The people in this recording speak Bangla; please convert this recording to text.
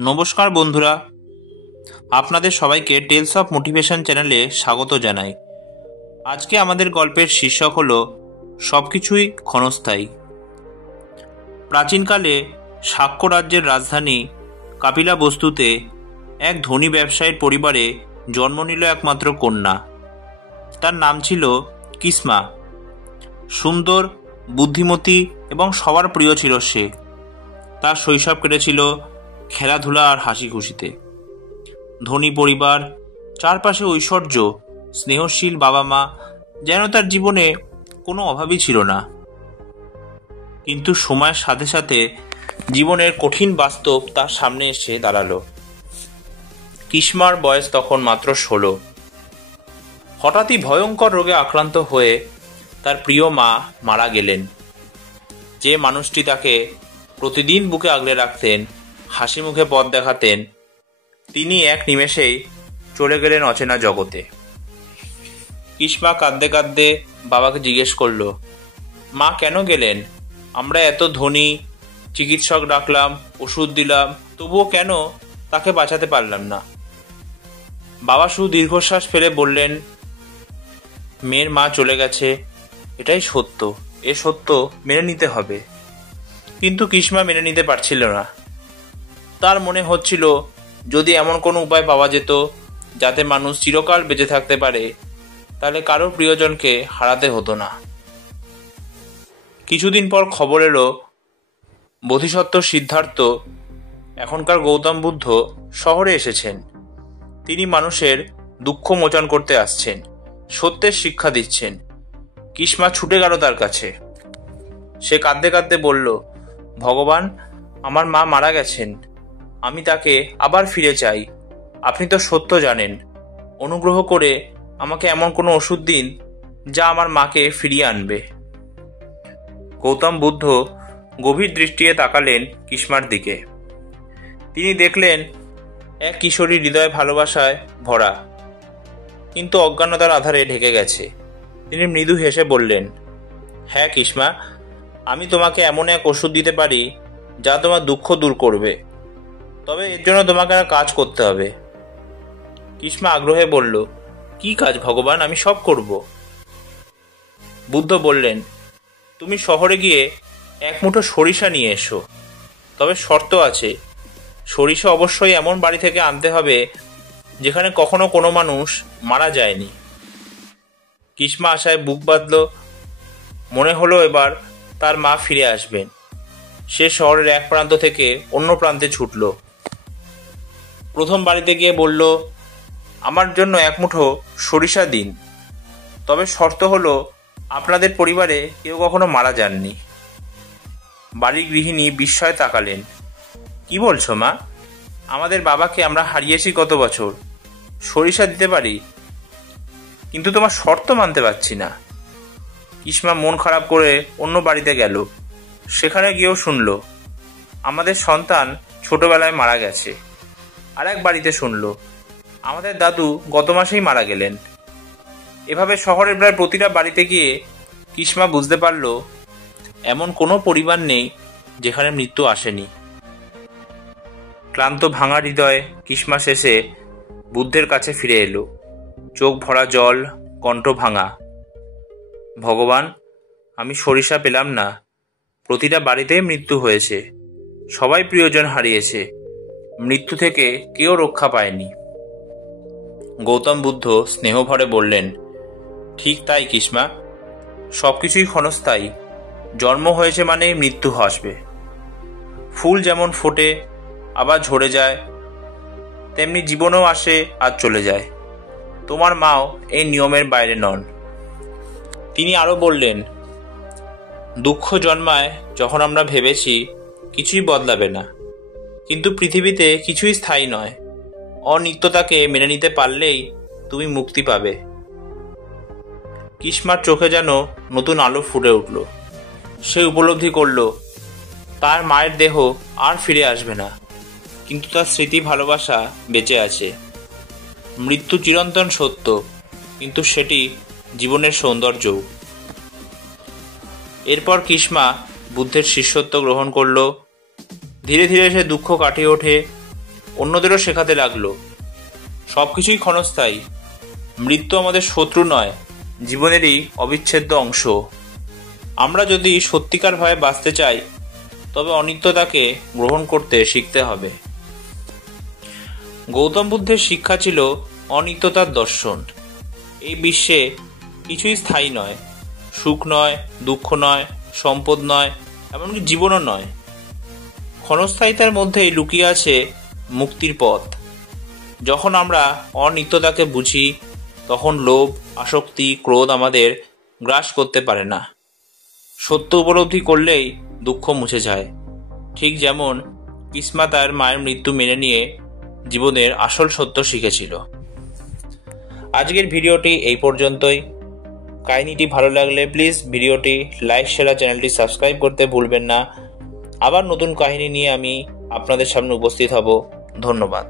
নমস্কার বন্ধুরা, আপনাদের সবাইকে টেলস অফ মোটিভেশন চ্যানেলে স্বাগত জানাই। আজকে আমাদের গল্পের শীর্ষক হলো সবকিছুই ক্ষণস্থায়ী। প্রাচীনকালে শাক্য রাজ্যের রাজধানী কাপিলাবস্তুতে এক ধনী ব্যবসায়ীর পরিবারে জন্ম নিল একমাত্র কন্যা। তার নাম ছিল কিসমা। সুন্দর, বুদ্ধিমতী এবং সবার প্রিয় ছিল সে। তার শৈশব কেটেছিল খেলাধুলা আর হাসি খুশিতে। ধনী পরিবার, চারপাশে ঐশ্বর্য, স্নেহশীল বাবা মা, যেন তার জীবনে কোনো অভাবই ছিল না। কিন্তু সময়ের সাথে সাথে জীবনের কঠিন বাস্তব তার সামনে এসে দাঁড়ালো। কিসমার বয়স তখন মাত্র 16। হঠাৎই ভয়ঙ্কর রোগে আক্রান্ত হয়ে তার প্রিয় মা মারা গেলেন। যে মানুষটি তাকে প্রতিদিন বুকে আগলে রাখতেন, হাসি মুখে পথ দেখাতেন, তিনি এক নিমেষেই চলে গেলেন অচেনা জগতে। কিসমা কাঁদতে কাঁদতে বাবাকে জিজ্ঞেস করলো, মা কেন গেলেন? আমরা এত ধনী, চিকিৎসক ডাকলাম, ওষুধ দিলাম, তবুও কেন তাকে বাঁচাতে পারলাম না? বাবা শুধু দীর্ঘশ্বাস ফেলে বললেন, মেয়ের মা চলে গেছে, এটাই সত্য, এ সত্য মেনে নিতে হবে। কিন্তু কিসমা মেনে নিতে পারছিল না। তার মনে হচ্ছিল, যদি এমন কোনো উপায় পাওয়া যেত যাতে মানুষ চিরকাল বেঁচে থাকতে পারে, তাহলে কারো প্রিয়জনকে হারাতে হতো না। কিছুদিন পর খবর এলো, বোধিসত্ত্ব সিদ্ধার্থ, এখনকার গৌতম বুদ্ধ, শহরে এসেছেন। তিনি মানুষের দুঃখ মোচন করতে আসছেন, সত্যের শিক্ষা দিচ্ছেন। কিসমা ছুটে গেল তার কাছে। সে কাঁদতে কাঁদতে বলল, ভগবান, আমার মা মারা গেছেন, আমি তাকে আবার ফিরে চাই। আপনি তো সত্য জানেন, অনুগ্রহ করে আমাকে এমন কোনো ওষুধ দিন যা আমার মাকে ফিরিয়ে আনবে। গৌতম বুদ্ধ গভীর দৃষ্টিতে তাকালেন কিসমার দিকে। তিনি দেখলেন এক কিশোরীর হৃদয় ভালোবাসায় ভরা, কিন্তু অজ্ঞানতার আধারে ঢেকে গেছে। তিনি মৃদু হেসে বললেন, হ্যাঁ কিসমা, আমি তোমাকে এমন এক ওষুধ দিতে পারি যা তোমার দুঃখ দূর করবে, তবে এর জন্য তোমাকে একটা কাজ করতে হবে। কিসমা আগ্রহে বলল, কি কাজ ভগবান? আমি সব করব। বুদ্ধ বললেন, তুমি শহরে গিয়ে এক মুঠো সরিষা নিয়ে এসো, তবে শর্ত আছে, সরিষা অবশ্যই এমন বাড়ি থেকে আনতে হবে যেখানে কখনো কোনো মানুষ মারা যায়নি। কিসমা আশায় বুক বাঁধল। মনে হলো এবার তার মা ফিরে আসবেন। সে শহরের এক প্রান্ত থেকে অন্য প্রান্তে ছুটল। প্রথম বাড়িতে গিয়ে বলল, আমার জন্য এক মুঠো সরিষা দিন, তবে শর্ত হলো আপনাদের পরিবারে কেউ কখনো মারা যাননি। বাড়ির গৃহিণী বিস্ময়ে তাকালেন। কি বলছো মা? আমাদের বাবাকে আমরা হারিয়েছি গত বছর, সরিষা দিতে পারি, কিন্তু তোমার শর্ত মানতে পারছি না। কিসমা মন খারাপ করে অন্য বাড়িতে গেল। সেখানে গিয়েও শুনল, আমাদের সন্তান ছোটবেলায় মারা গেছে। আর এক বাড়িতে শুনল, আমাদের দাদু গত মাসেই মারা গেলেন। এভাবে শহরের প্রায় প্রতিটা বাড়িতে গিয়ে কিসমা বুঝতে পারল, এমন কোনো পরিবার নেই যেখানে মৃত্যু আসেনি। ক্লান্ত ভাঙা হৃদয়ে কিসমা শেষে বুদ্ধের কাছে ফিরে এলো। চোখ ভরা জল, কণ্ঠ ভাঙা। ভগবান, আমি সরিষা পেলাম না, প্রতিটা বাড়িতেই মৃত্যু হয়েছে, সবাই প্রিয়জন হারিয়েছে, মৃত্যু থেকে কেউ রক্ষা পায়নি। গৌতম বুদ্ধ স্নেহভরে বললেন, ঠিক তাই কিসমা, সবকিছুই ক্ষণস্থায়ী। জন্ম হয়েছে মানে মৃত্যু আসবে। ফুল যেমন ফোটে আবার ঝরে যায়, তেমনি জীবনও আসে আর চলে যায়। তোমার মাও এই নিয়মের বাইরে নন। তিনি আরো বললেন, দুঃখ জন্মায় যখন আমরা ভেবেছি কিছুই বদলাবে না, কিন্তু পৃথিবীতে কিছুই স্থায়ী নয়। অনিত্যতাকে মেনে নিতে পারলেই তুমি মুক্তি পাবে। কিসমার চোখে যেন নতুন আলো ফুটে উঠল। সে উপলব্ধি করল, তার মায়ের দেহ আর ফিরে আসবে না, কিন্তু তার স্মৃতি, ভালোবাসা বেঁচে আছে। মৃত্যু চিরন্তন সত্য, কিন্তু সেটি জীবনের সৌন্দর্য। এরপর কিসমা বুদ্ধের শিষ্যত্ব গ্রহণ করল। ধীরে ধীরে সে দুঃখ কাটিয়ে ওঠে, অন্যদেরও শেখাতে লাগলো। সবকিছুই ক্ষণস্থায়ী। মৃত্যু আমাদের শত্রু নয়, জীবনেরই অবিচ্ছেদ্য অংশ। আমরা যদি সত্যিকারভাবে বাঁচতে চাই তবে অনিত্যতাকে গ্রহণ করতে শিখতে হবে। গৌতম বুদ্ধের শিক্ষা ছিল অনিত্যতার দর্শন। এই বিশ্বে কিছুই স্থায়ী নয়। সুখ নয়, দুঃখ নয়, সম্পদ নয়, এমনকি জীবনও নয়। ক্ষণস্থায়িতার মধ্যেই লুকিয়ে আছে মুক্তির পথ। যখন আমরা অনিত্যতাকে বুঝি তখন লোভ, আসক্তি, ক্রোধ আমাদের গ্রাস করতে পারে না। সত্য উপলব্ধি করলেই দুঃখ মুছে যায়। ঠিক যেমন কিসমা তার মায়ের মৃত্যু মেনে নিয়ে জীবনের আসল সত্য শিখেছিল। আজকের ভিডিওটি এই পর্যন্তই। কাহিনীটি ভালো লাগলে প্লিজ ভিডিওটি লাইক, শেয়ার, চ্যানেলটি সাবস্ক্রাইব করতে ভুলবেন না। আবার নতুন কাহিনী নিয়ে আমি আপনাদের সামনে উপস্থিত হব। ধন্যবাদ।